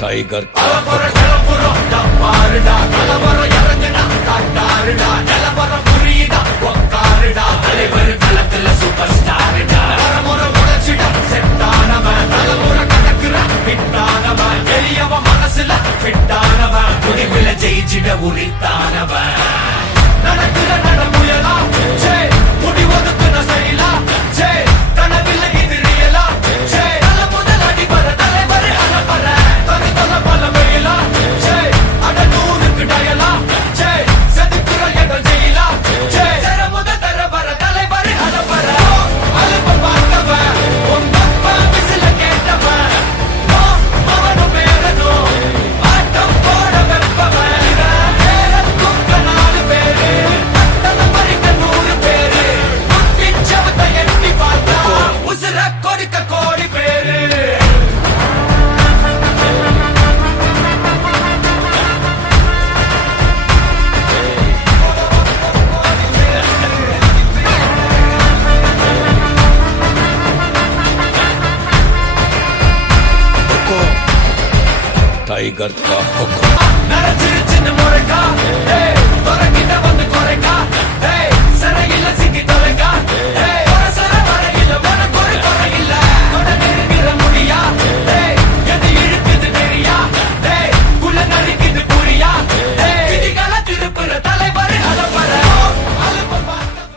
tiger ஜெயிச்சிட உரித்தானவன் நடக்கிற நடமுயலா முடி ஒதுக்குன ஸ்டைலா கனவில்லை இது ரியலா நல்ல முதல் அடிபர தலைவர் அலப்பற தனித்தல பல வெயிலா அட நூறுக்கு டயலா செதுக்குற எங்கள் ஜெயிலா சர முதல் தர வர தலைவர் அலப்பற அலுப்ப பார்த்தவன் உங்கப்பா விசில கேட்டவன் அவனும் பேரனும் ஆட்டம் போட வெப்பவன் கோடி பேரு टाइगर का हुक्म